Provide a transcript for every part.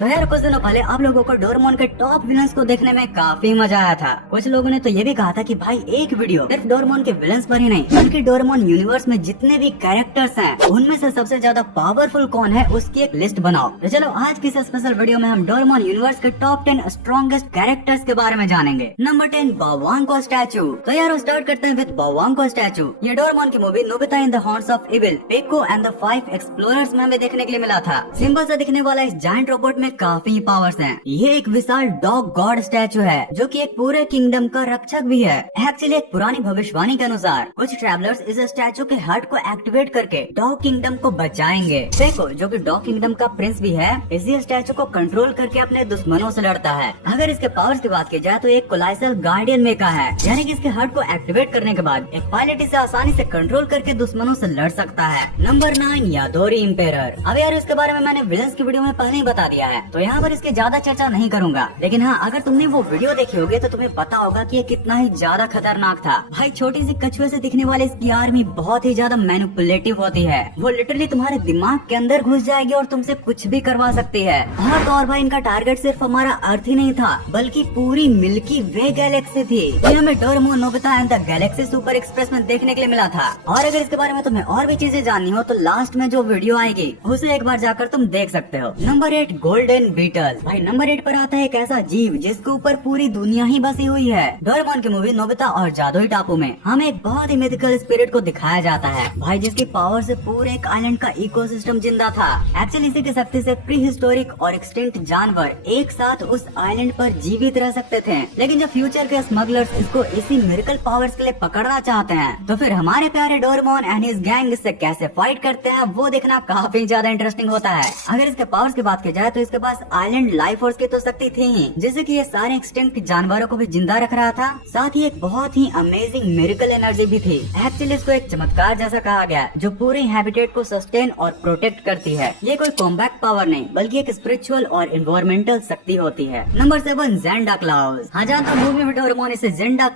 तो यार कुछ दिनों पहले आप लोगों को डोरेमोन के टॉप विलन्स को देखने में काफी मजा आया था। कुछ लोगों ने तो ये भी कहा था कि भाई एक वीडियो सिर्फ डोरेमोन के विलन्स पर ही नहीं बल्कि डोरेमोन यूनिवर्स में जितने भी कैरेक्टर्स हैं उनमें से सबसे ज्यादा पावरफुल कौन है उसकी एक लिस्ट बनाओ। तो चलो आज की इस स्पेशल वीडियो में हम डोरेमोन यूनिवर्स के टॉप 10 स्ट्रॉन्गेस्ट कैरेक्टर्स के बारे में जानेंगे। Number 10 Bawanko statue. तो यार स्टार्ट करते हैं विद बावांको स्टैचू। ये डोरेमोन की movie Nobita in the horns of evil Peko and the 5 explorers में हमें देखने के लिए मिला था। सिंपल सा दिखने वाला इस जायंट रोबोट में काफी पावर्स हैं। ये एक विशाल डॉग गॉड स्टैचू है जो कि एक पूरे किंगडम का रक्षक भी है। एक्चुअली एक पुरानी भविष्यवाणी के अनुसार कुछ ट्रैवलर्स इस स्टैचू के हार्ट को एक्टिवेट करके डॉग किंगडम को बचाएंगे। पेको जो कि डॉग किंगडम का प्रिंस भी है इसी स्टैचू को कंट्रोल करके अपने दुश्मनों से लड़ता है। अगर इसके पावर्स की बात की जाए तो एक कोलाइसल गार्डियन मेका है, यानी कि इसके हार्ट को एक्टिवेट करने के बाद एक पायलट इसे आसानी से कंट्रोल करके दुश्मनों से लड़ सकता है। Number 9 Yadori emperor. अब यार इसके बारे में मैंने विलन्स की वीडियो में पहले ही बता दिया है तो यहाँ पर इसके ज्यादा चर्चा नहीं करूंगा, लेकिन हाँ अगर तुमने वो वीडियो देखी होगी तो तुम्हें पता होगा कि ये कितना ही ज्यादा खतरनाक था। भाई छोटी सी कछुए से दिखने वाली इसकी आर्मी बहुत ही ज्यादा मैनिपुलेटिव होती है। वो लिटरली तुम्हारे दिमाग के अंदर घुस जाएगी और तुमसे कुछ भी करवा सकती है। और तो और भाई इनका टारगेट सिर्फ हमारा अर्थ ही नहीं था बल्कि पूरी मिल्की वे गैलेक्सी थी। ये हमें Doraemon Nobita and the Galaxy super express में देखने के लिए मिला था। और अगर इसके बारे में तुम्हें और भी चीजें जाननी हो तो लास्ट में जो वीडियो आएगी उसे एक बार जाकर तुम देख सकते हो। Number 8 golden beetle. भाई नंबर 8 पर आता है एक ऐसा जीव जिसके ऊपर पूरी दुनिया ही बसी हुई है। डोरेमोन की मूवी नोबिता और जादुई टापू में हमें एक बहुत ही मिथिकल स्पिरिट को दिखाया जाता है भाई, जिसकी पावर से पूरे एक आइलैंड का इकोसिस्टम जिंदा था। एक्चुअली इसी की शक्ति से प्री हिस्टोरिक और एक्सटिंक्ट जानवर एक साथ उस आइलैंड पर जीवित रह सकते थे, लेकिन जब फ्यूचर के स्मगलर्स इसको इसी मिरेकल पावर्स के लिए पकड़ना चाहते हैं तो फिर हमारे प्यारे डोरेमोन एंड हिज गैंग इससे कैसे फाइट करते हैं वो देखना काफी ज्यादा इंटरेस्टिंग होता है। अगर इसके पावर्स की बात की जाए तो इसके पास आइलैंड लाइफ फोर्स की तो शक्ति थी ही, जिससे कि ये सारे एक्सटिंक्ट जानवरों को भी जिंदा रख रहा था। साथ ही एक बहुत ही अमेजिंग मिरेकल एनर्जी भी थी। एक्चुअली इसको एक चमत्कार जैसा कहा गया जो पूरे हैबिटेट को सस्टेन और प्रोटेक्ट करती है। ये कोई कॉम्बैक्ट पावर नहीं बल्कि एक स्पिरिचुअल और इन्वायरमेंटल शक्ति होती है। Number 7 Zenda Claus. हाँ जानता मूवी में डोरेमोन इसे जेंडा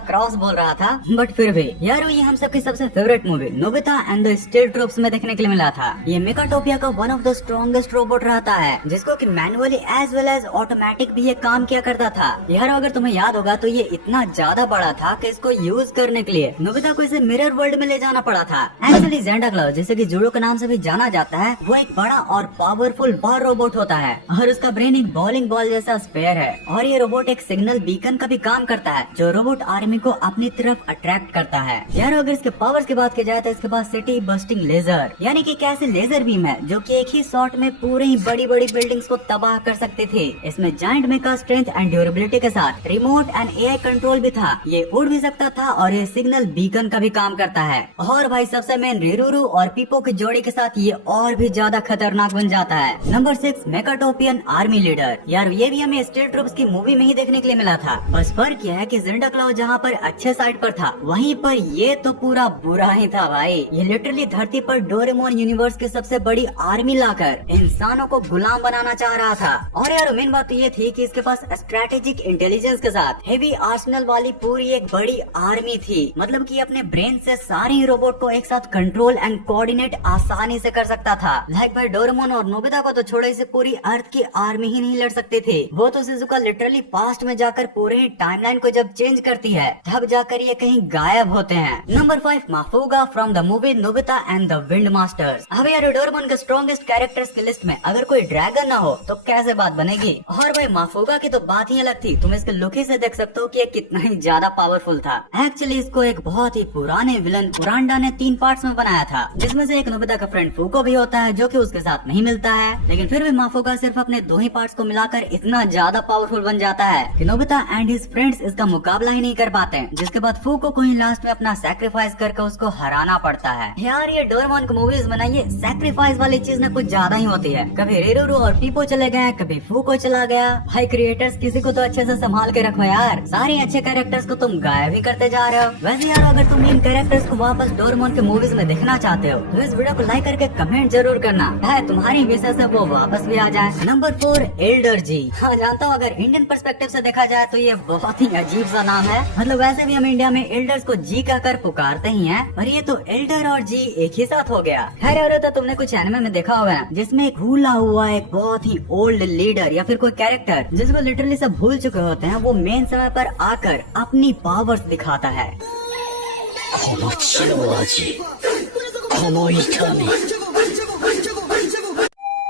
क्रॉस बोल रहा था, बट फिर भी यार ये हम सबकी सबसे favourite movie Nobita and the steel troops में देखने के लिए मिला था। ये मेकाटोपिया का one of the strongest robot रहता है जिसको कि manually as well as automatic भी ये काम किया करता था। यार अगर तुम्हें याद होगा तो ये इतना ज्यादा बड़ा था कि इसको यूज करने के लिए नोबिता को इसे मिरर वर्ल्ड में ले जाना पड़ा था। एक्चुअली ज़ेंडा क्लॉज जिसे कि जूडो के नाम से भी जाना जाता है वो एक बड़ा और पावरफुल वॉर रोबोट होता है और उसका ब्रेन एक बॉलिंग बॉल जैसा स्पेयर है और ये रोबोट एक सिग्नल बीकन का भी काम करता है जो रोबोट आर्मी को अपनी तरफ अट्रैक्ट करता है। यार अगर इसके पावर्स की बात की जाए तो इसके पास सिटी बस्टिंग लेजर यानी कि कैसे लेजर बीम है जो कि एक ही शॉट में पूरे ही बड़ी बड़ी बिल्डिंग्स को तबाह कर सकती थी। इसमें giant mecha strength and durability के साथ रिमोट एंड एआई कंट्रोल भी था। ये उड़ भी सकता था और ये सिग्नल बीकन का भी काम करता है। और भाई सबसे मेन रिरुरू और पीपो की जोड़ी के साथ ये और भी ज्यादा खतरनाक बन जाता है। Number 6 Mecatopian army leader. यार ये भी हमें स्टील ट्रूप्स की मूवी में ही देखने के लिए मिला था, बस फर्क यह है कि ज़ेंडा क्लॉज जहाँ पर अच्छे साइड पर था वहीं पर ये तो पूरा बुरा ही था भाई। ये लिटरली धरती पर डोरेमोन यूनिवर्स की सबसे बड़ी आर्मी लाकर इंसानों को गुलाम बनाना चाह रहा था। और यार मेन बात तो ये थी कि इसके पास स्ट्रेटेजिक इंटेलिजेंस के साथ हेवी आर्सेनल वाली पूरी एक बड़ी आर्मी थी, मतलब कि अपने ब्रेन से सारे रोबोट को एक साथ कंट्रोल एंड कोऑर्डिनेट आसानी से कर सकता था। लाइक भाई डोरेमोन और नोबिता को तो छोड़े से पूरी अर्थ की आर्मी ही नहीं लड़ सकती थी। वो तो शिज़ुका लिटरली पास्ट में जाकर पूरे ही टाइमलाइन को जब चेंज करती है तब जाकर ये कहीं गायब होते हैं। Number 5 Mafuga from the movie Nobita and the wind masters. अब यार डोरेमोन के स्ट्रॉन्गेस्ट कैरेक्टर्स की लिस्ट में अगर कोई ड्रैगन ना हो तो कैसे बात बनेगी। और भाई माफुगा की तो बात ही अलग थी, तुम इसके लुक ही से देख सकते हो कि ये कितना ही ज्यादा पावरफुल था। एक्चुअली इसको एक बहुत ही पुराने विलन पुरांडा ने 3 पार्ट्स में बनाया था, जिसमें से एक नोबिता का फ्रेंड फूको भी होता है जो कि उसके साथ नहीं मिलता है, लेकिन फिर भी माफुगा सिर्फ अपने 2 ही पार्ट्स को मिलाकर इतना ज्यादा पावरफुल बन जाता है कि नोबिता एंड हिज फ्रेंड्स इसका मुकाबला ही नहीं कर पाते हैं, जिसके बाद फूको को ही लास्ट में अपना सैक्रिफाइस करके उसको हराना पड़ता है। यार ये डोरेमोन की मूवीज में ना ये सैक्रिफाइस वाली चीज ना कुछ ज्यादा ही होती है। कभी रिरुरू और पीपो चले गए, कभी फूको चला गया। भाई क्रिएटर्स किसी को तो अच्छे से संभाल के रखो यार, सारे अच्छे कैरेक्टर्स को तुम गायब ही करते जा रहे हो। वैसे यार अगर तुम इन कैरेक्टर्स को वापस डोरेमोन के मूवीज में देखना चाहते हो तो इस वीडियो को लाइक करके कमेंट जरूर करना, है तुम्हारी विषय से वो वापस भी आ जाए। नंबर 4 एल्डर जी। हाँ जानता हूँ अगर इंडियन पर्सपेक्टिव से देखा जाए तो ये बहुत ही अजीब सा नाम है, मतलब वैसे भी हम इंडिया में एल्डर्स को जी कहकर पुकारते ही हैं, पर ये तो एल्डर और जी एक ही साथ हो गया। खैर यार तो तुमने कुछ एनिमे में देखा होगा ना जिसमें एक भूला हुआ एक बहुत ही ओल्ड लीडर या फिर कोई कैरेक्टर जिसको लिटरली सब भूल चुके होते हैं, वो मेन समय पर आकर अपनी पावर्स दिखाता है। この血の味、この痛み。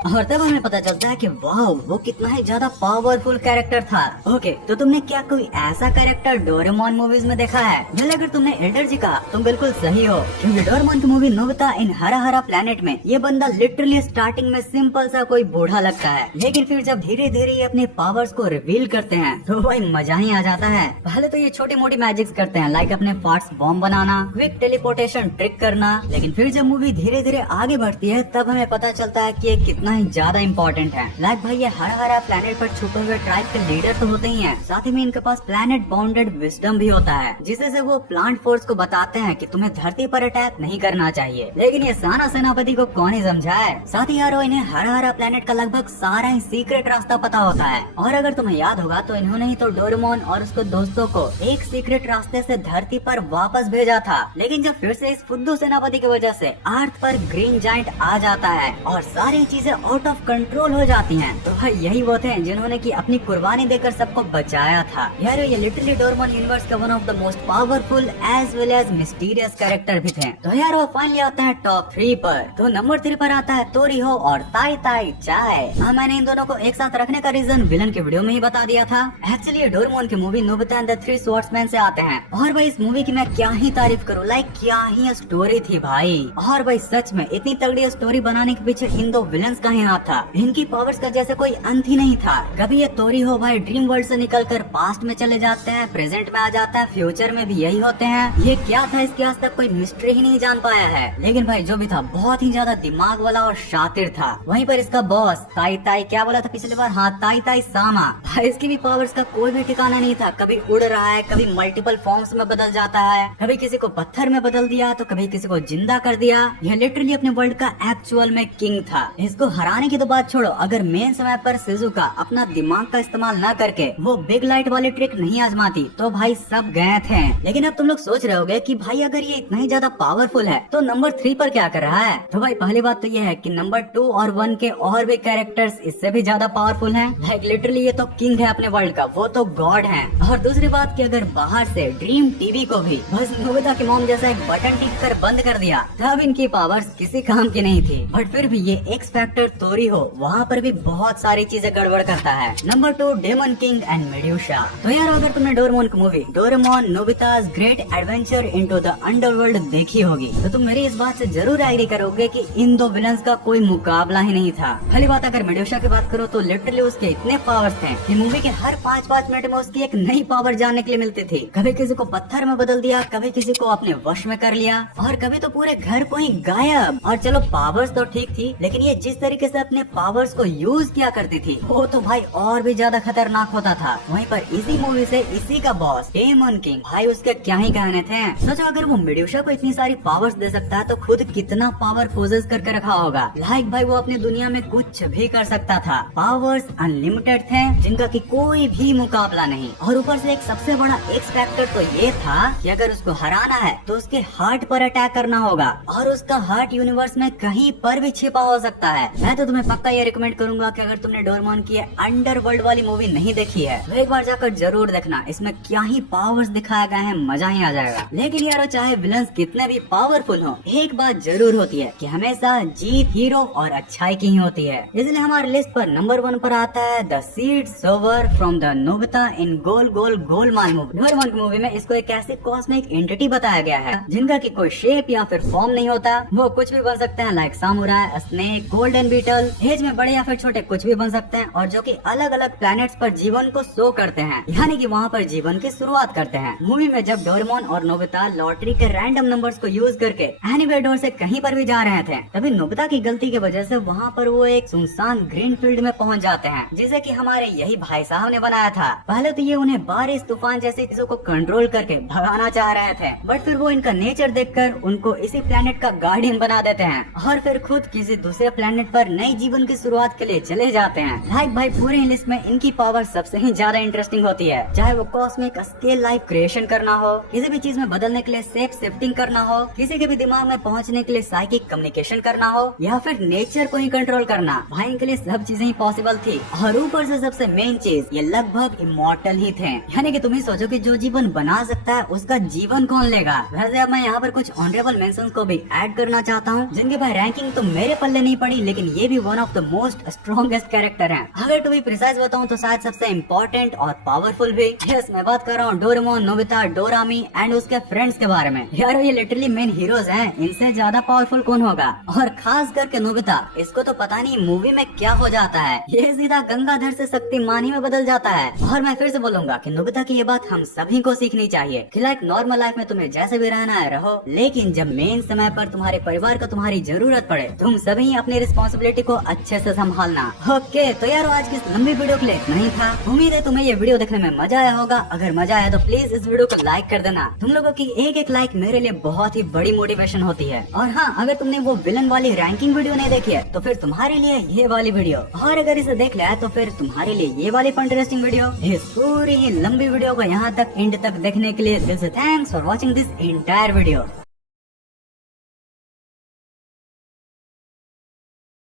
और तब हमें पता चलता है कि वाह वो कितना ही ज्यादा पावरफुल कैरेक्टर था। ओके, तो तुमने क्या कोई ऐसा कैरेक्टर डोरेमोन मूवीज में देखा है? वेल, अगर तुमने एल्डर जी कहा तुम बिल्कुल सही हो, क्योंकि डोरेमोन की मूवी नोबिता इन हरा हरा प्लेनेट में ये बंदा लिटरली स्टार्टिंग में सिंपल सा कोई बूढ़ा लगता है, लेकिन फिर जब धीरे धीरे ये अपने पावर्स को रिवील करते हैं तो भाई मजा ही आ जाता है। पहले तो ये छोटी मोटी मैजिक्स करते हैं, लाइक अपने पार्ट्स बॉम्ब बनाना, क्विक टेलीपोर्टेशन ट्रिक करना, लेकिन फिर जब मूवी धीरे धीरे आगे बढ़ती है तब हमें पता चलता है कि ये कितना ही ज्यादा इम्पोर्टेंट है। लाइक भाई ये हरा हरा प्लेनेट पर छुपे हुए ट्राइब के लीडर तो होते ही हैं, साथ ही में इनके पास प्लेनेट बाउंडेड विजडम भी होता है, जिससे से वो प्लांट फोर्स को बताते हैं कि तुम्हें धरती पर अटैक नहीं करना चाहिए। लेकिन ये साना सेनापति को कौन ही समझाए। साथ ही यारो इन्हें हरा हरा प्लेनेट का लगभग सारा ही सीक्रेट रास्ता पता होता है, और अगर तुम्हें याद होगा तो इन्होंने ही तो डोरेमोन और उसके दोस्तों को एक सीक्रेट रास्ते से धरती पर वापस भेजा था। लेकिन जब फिर से इस फुद्दू सेनापति की वजह से अर्थ पर ग्रीन जाइंट आ जाता है और सारी चीजें आउट ऑफ कंट्रोल हो जाती हैं, तो भाई यही वो थे जिन्होंने की अपनी कुर्बानी देकर सबको बचाया था। यार ये लिटरली डोरेमोन यूनिवर्स का one of the most powerful as well as mysterious character भी थे। तो यार वो फाइनली आता है टॉप 3 पर। तो नंबर 3 पर आता है तोरिहो और ताई ताई चाय। मैंने इन दोनों को एक साथ रखने का रीजन विलन के वीडियो में ही बता दिया था। एक्चुअली ये डोरेमोन की movie Nobita and the three swordsman से आते हैं, और भाई इस मूवी की मैं क्या ही तारीफ करूँ, लाइक क्या ही स्टोरी थी भाई। और भाई सच में इतनी तगड़ी स्टोरी बनाने के पीछे इन दो विलन्स का ही हाथ था। इनकी पावर्स का जैसे कोई अंत ही नहीं था। कभी ये तोरिहो भाई ड्रीम वर्ल्ड से निकलकर पास्ट में चले जाते हैं, प्रेजेंट में आ जाता है, फ्यूचर में भी यही होते हैं। ये क्या था इसकी आज तक कोई मिस्ट्री ही नहीं जान पाया है। लेकिन भाई जो भी था बहुत ही ज्यादा दिमाग वाला और शातिर था। वहीं पर इसका बॉस ताई ताई क्या बोला था पिछली बार, हाँ ताई ताई सामा, भाई इसकी भी पावर्स का कोई भी ठिकाना नहीं था। कभी उड़ रहा है, कभी मल्टीपल फॉर्म्स में बदल जाता है, कभी किसी को पत्थर में बदल दिया तो कभी किसी को जिंदा कर दिया। यह लिटरली अपने वर्ल्ड का एक्चुअल में किंग था। इसको हराने की तो बात छोड़ो, अगर मेन समय पर शिजुका अपना दिमाग का इस्तेमाल न करके वो बिग लाइट वाली ट्रिक नहीं आजमाती तो भाई सब गए थे। लेकिन अब तुम लोग सोच रहे होगे कि भाई अगर ये इतना ही ज्यादा पावरफुल है तो नंबर 3 पर क्या कर रहा है। तो भाई पहली बात तो ये है कि नंबर 2 और 1 के और भी कैरेक्टर्स इससे भी ज्यादा पावरफुल हैं। लाइक लिटरली ये तो किंग है अपने वर्ल्ड का, वो तो गॉड है। और दूसरी बात कि अगर बाहर से ड्रीम टीवी को भी बस नोबिता की मॉम जैसा एक बटन टिप कर बंद कर दिया तब इनकी पावर्स किसी काम की नहीं थी। बट फिर भी ये एक्स फैक्टर तोरिहो वहाँ पर भी बहुत सारी चीजें गड़बड़ करता है। Number 2 demon king and Medusa. तो यार अगर तुमने डोरेमोन की movie Doraemon Nobita's great adventure into the underworld देखी होगी तो तुम मेरी इस बात से जरूर एग्री करोगे कि इन दो विलन्स का कोई मुकाबला ही नहीं था। पहली बात अगर मेड्यूसा की बात करो तो लिटरली उसके इतने पावर्स थे कि मूवी के हर 5-5 मिनट में उसकी एक नई पावर जानने के लिए मिलती थी। कभी किसी को पत्थर में बदल दिया, कभी किसी को अपने वश में कर लिया, और कभी तो पूरे घर को ही गायब। और चलो पावर्स तो ठीक थी, लेकिन ये जिस तरीके से अपने पावर्स को यूज किया करती थी वो तो भाई और भी ज्यादा खतरनाक होता था। वहीं पर इसी मूवी से इसी का बॉस डेमन किंग, भाई उसके क्या ही कहने थे। सोचो अगर वो मेड्यूसा को इतनी सारी पावर्स दे सकता है तो खुद कितना पावर पोजेस करके रखा होगा। लाइक भाई वो अपनी दुनिया में कुछ भी कर सकता था। पावर्स अनलिमिटेड थे जिनका की कोई भी मुकाबला नहीं। और ऊपर से एक सबसे बड़ा एक्स फैक्टर तो ये था कि अगर उसको हराना है तो उसके हार्ट पर अटैक करना होगा, और उसका हार्ट यूनिवर्स में कहीं पर भी छिपा हो सकता है। मैं तो तुम्हें पक्का ये रिकमेंड करूंगा कि अगर तुमने डोरेमोन की अंडरवर्ल्ड वाली मूवी नहीं देखी है तो एक बार जाकर जरूर देखना। इसमें क्या ही पावर्स दिखाए गए हैं, मजा ही आ जाएगा। लेकिन यार चाहे विलन्स कितने भी पावरफुल हो, एक बात जरूर होती है कि हमेशा जीत हीरो और अच्छाई की ही होती है। इसलिए हमारे लिस्ट पर नंबर 1 पर आता है the seed sower from the Nobita in Gol Gol Golmaal movie. Doraemon की मूवी में इसको एक ऐसी कॉस्मिक एंटिटी बताया गया है जिनका की कोई शेप या फिर फॉर्म नहीं होता। वो कुछ भी बन सकते हैं, like samurai, snake, golden beetle, age में बड़े या फिर छोटे कुछ भी बन सकते हैं, और जो कि अलग अलग प्लैनेट्स पर जीवन को शो करते हैं, यानी कि वहाँ पर जीवन की शुरुआत करते हैं। मूवी में जब डोरेमोन और नोबिता लॉटरी के रैंडम नंबर्स को यूज करके एनीवेयर डोर से कहीं पर भी जा रहे थे, तभी नोबिता की गलती की वजह से वहाँ पर वो एक सुनसान ग्रीन फील्ड में पहुँच जाते हैं, जिसे कि हमारे यही भाई साहब ने बनाया था। पहले तो ये उन्हें बारिश, तूफान जैसी चीजों को कंट्रोल करके भगाना चाह रहे थे, बट फिर वो इनका नेचर देखकर उनको इसी प्लेनेट का गार्डियन बना देते हैं, और फिर खुद किसी दूसरे प्लेनेट पर पर नई जीवन की शुरुआत के लिए चले जाते हैं। लाइक भाई पूरी लिस्ट में इनकी पावर सबसे ही ज्यादा इंटरेस्टिंग होती है, चाहे वो कॉस्मिक स्केल लाइफ क्रिएशन करना हो, किसी भी चीज में बदलने के लिए सेफ शिफ्टिंग करना हो, किसी के भी दिमाग में पहुंचने के लिए साइकिक कम्युनिकेशन करना हो, या फिर नेचर को ही कंट्रोल करना। भाई इनके लिए सब चीजें ही पॉसिबल थी। और ऊपर से सबसे मेन चीज, ये लगभग इमॉर्टल ही थे। यानी कि तुम ही सोचो कि जो जीवन बना सकता है उसका जीवन कौन लेगा। वैसे अब मैं यहाँ पर कुछ ऑनरेबल मेंशंस को भी ऐड करना चाहता हूँ, जिनके भाई रैंकिंग तो मेरे पल्ले नहीं पड़ी, लेकिन ये भी one of the most strongest character हैं। अगर टू बी प्रिसाइज बताऊँ तो शायद सबसे इम्पोर्टेंट और पावरफुल भी। यस, मैं बात कर रहा हूँ डोरेमोन, नोबिता, डोरामी एंड उसके फ्रेंड्स के बारे में। यार ये लिटरली मेन हीरोज हैं, इनसे ज्यादा पावरफुल कौन होगा। और खास करके नोबिता, इसको तो पता नहीं मूवी में क्या हो जाता है, ये सीधा गंगाधर से शक्तिमानी में बदल जाता है। और मैं फिर से बोलूंगा कि नोबिता की ये बात हम सभी को सीखनी चाहिए कि लाइक नॉर्मल लाइफ में तुम्हें जैसे भी रहना है रहो, लेकिन जब मेन समय पर तुम्हारे परिवार को तुम्हारी जरूरत पड़े, तुम सभी अपनी रिस्पॉन्सिबिलिटी को अच्छे से संभालना। ओके, तो यार आज की इस लंबी वीडियो के लिए इतना ही था। उम्मीद है तुम्हें ये वीडियो देखने में मजा आया होगा। अगर मजा आया तो प्लीज इस वीडियो को लाइक कर देना। तुम लोगों की एक एक लाइक मेरे लिए बहुत ही बड़ी मोटिवेशन होती है। और हाँ, अगर तुमने वो विलन वाली रैंकिंग वीडियो नहीं देखी है तो फिर तुम्हारे लिए ये वाली वीडियो, और अगर इसे देख लिया है तो फिर तुम्हारे लिए ये वाली इंटरेस्टिंग वीडियो। इस पूरी ही लंबी वीडियो को यहाँ तक एंड तक देखने के लिए दिल से thanks for watching this entire video.